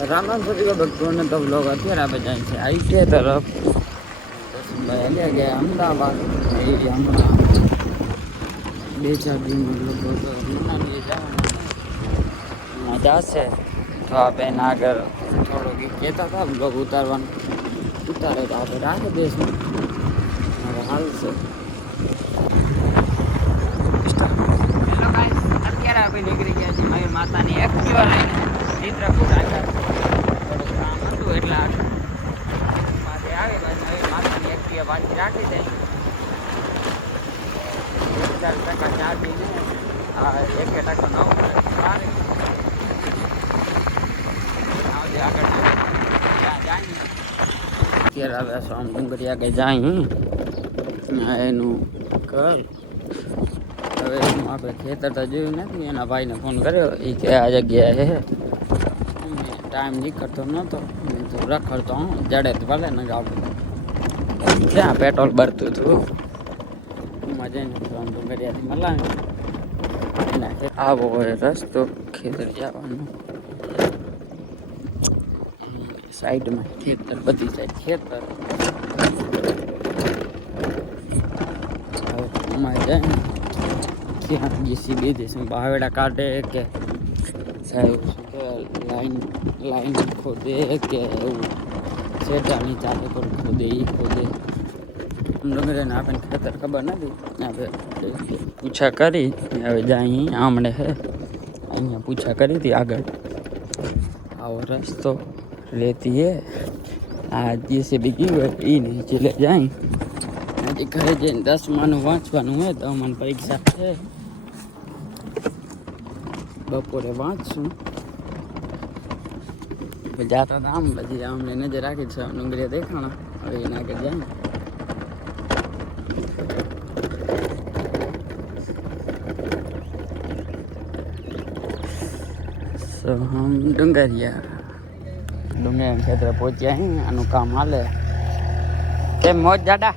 રામ રામ સभी को भक्तों ने तो लोग અત્યારે આપણે જાય છે આઈકે તરફ દર્શનભાઈ લે ગયા અમદાવાદ એ હમણાં 2-4 દિન લોકો તો મનાલી જવાના જશે તો આપણે આગળ થોડુંક કહેતા હતા બ્લોગ ઉતારવાનું ઉતારે તો આપણે રાખી દઈશું હવે હાલ છે અત્યારે આપણે નીકળી ગયા છીએ મારી માતાની એક્ટિવા લઈને ચિત્રકૂટ આગળ થોડુંક કામ હતું એટલે પાસે આવે બાજુ હવે માતાની એક્ટિવા પાછી રાખી દે 4% ચાર્જિંગ આ 1% નવું આવે આગળ અત્યારે હવે સોમ ડુંગરી આગળ જાય એનું ઘર હવે એનું આપણે ખેતર તો જોયું નથી એના ભાઈને ફોન કર્યો એ કે આ જગ્યાએ હે ટાઈમ નીકળતો નહોતો તો રખડતો હું જડે તો ભલે ને આપણે ત્યાં પેટ્રોલ ભરતું હતું એમાં જઈને સોમ ડુંગરિયાથી મલાવી એના આવો હોય રસ્તો ખેતર જવાનો સાઈડમાં ખેતર બધી સાઈડ ખેતર એમાં જાય ને ત્યાં જીસીબી દેશું બાવેડા કાઢે કે સાહેબ શું કે લાઈન ખોદે કે એવું શેટાની ચાલે પર ખોદે એ ખોદે ડુંગરીને આપણને ખેતર ખબર નથી આપણે પૂછા કરી હવે જાય આમણે હે અહીંયા પૂછા કરી હતી આગળ આવો રસ્તો લેતી હે આ જીસીબી ગયું હોય એ નીચે લે જાય હજી ઘરે જઈને 10માનું વાંચવાનું હોય તો મને પરીક્ષા છે બપોરે વાંચશું જાતા હતા આમ પછી આમને નજર રાખી છે ડુંગરીયા દેખાણા હવે એના આગળ જાય સો હમ ડુંગરિયા ખેતર પહોંચ્યા અહીં આનું કામ હાલે કેમ મોજ જાડા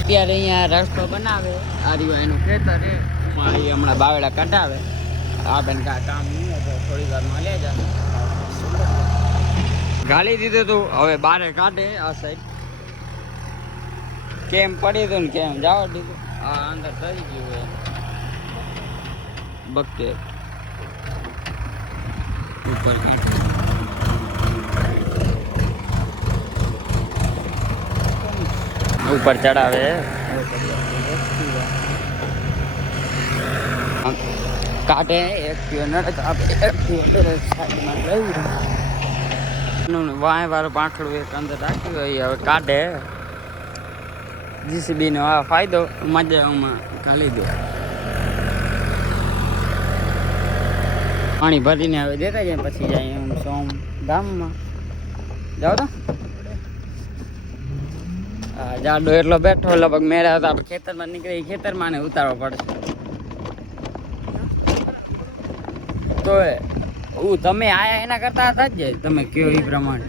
અત્યારે અહીંયા રસ્તો બનાવે આ રહ્યું એનું ખેતર એ હમણાં બાવેડા કઢાવે આ બેન કામ નહીં તો થોડી વારમાં લે જા ગાળી દીધું તું હવે બારે કાઢે આ સાઈડ કેમ પડી હતું ને કેમ જવા દીધું આ અંદર થઈ ગયું હોય બકે ઉપર ચડાવે કાઢે વાય વાળું પાંખડું એક અંદર રાખ્યું હોય હવે કાઢે જીસીબી નો આ ફાયદો મજામાં ઘાલી દે પાણી ભરીને હવે દેતા જાય પછી જાય એમ સોમ ગામમાં જાઓ તો જાડો એટલો બેઠો લગભગ મેળા હતા આપણે ખેતરમાં નીકળી ખેતરમાં ને ઉતારવો પડશે તો તમે આયા એના કરતા હતા જ તમે કયો એ પ્રમાણે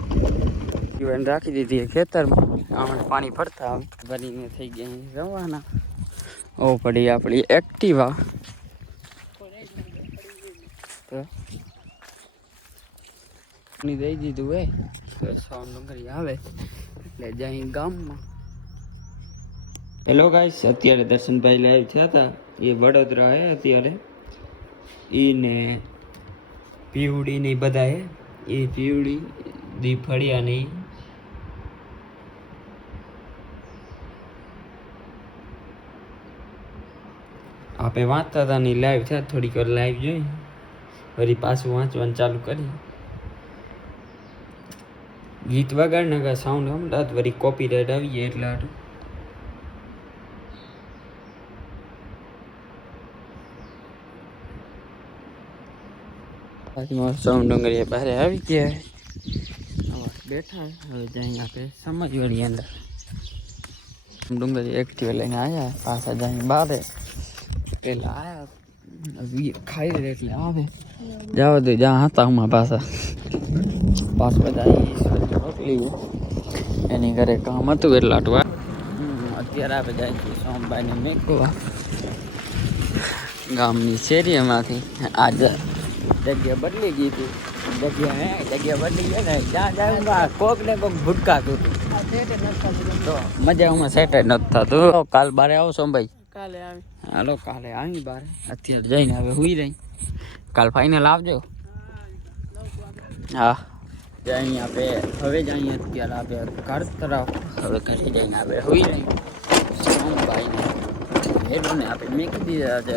જીવન રાખી દીધી ખેતરમાં આપણે પાણી ભરતા ભરીને થઈ ગયા રવાના ઓ પડી આપણી એક્ટિવા દઈ દીધું હોય તો સોમ ડુંગરી આવે એટલે જાય ગામમાં હેલો ગાઈસ અત્યારે દર્શનભાઈ લાઈવ થયા હતા એ વડોદરા હે અત્યારે એને પીવડી ને બધા હે એ પીવડી દીફળિયા નહીં આપણે વાંચતા હતા ને લાઈવ થયા થોડીક વાર લાઈવ જોઈ વળી પાછું વાંચવાનું ચાલુ કરી ગીત વગાડ નાખા સાઉન્ડ હમણાં વળી કોપીરાઇટ આવી જાય એટલે સાઉન્ડ ડુંગરી બહાર આવી ગયા બેઠા હવે જાય આપણે સમજવાળી અંદર ડુંગરી એક્ટિવા લઈને આવ્યા પાછા જાય બારે પેલા આવ્યા ખાઈ રહે એટલે આવે જાવ દે જ્યાં હતા હું પાછા બધા મોકલી એની ઘરે કામ હતું એટલે આટવા અત્યારે આપણે જાય છીએ સોમભાઈને મેકવા ગામની શેરીમાંથી આજે જગ્યા બદલી ગઈ હતી જગ્યા બદલી ગઈ ને જ્યાં જાય કોક ને કોક ભૂટકાતું હતું તો મજામાં સેટ જ નથી થતું. કાલ બારે આવશો ભાઈ? કાલે આવી. હાલો કાલે આવી બારે. અત્યારે જઈને હવે હુઈ રહી. કાલ ફાઇનલ આવજો. હા જઈ આપણે હવે જઈએ અત્યારે આપણે ઘર તરફ. હવે ઘરે જઈને આપણે હુઈ રહી. સોમભાઈને હેડોને આપણે મેકી દીધા છે.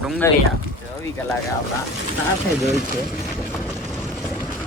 ડુંગળીયા 24 કલાક આપણા સાથે જ હોય છે.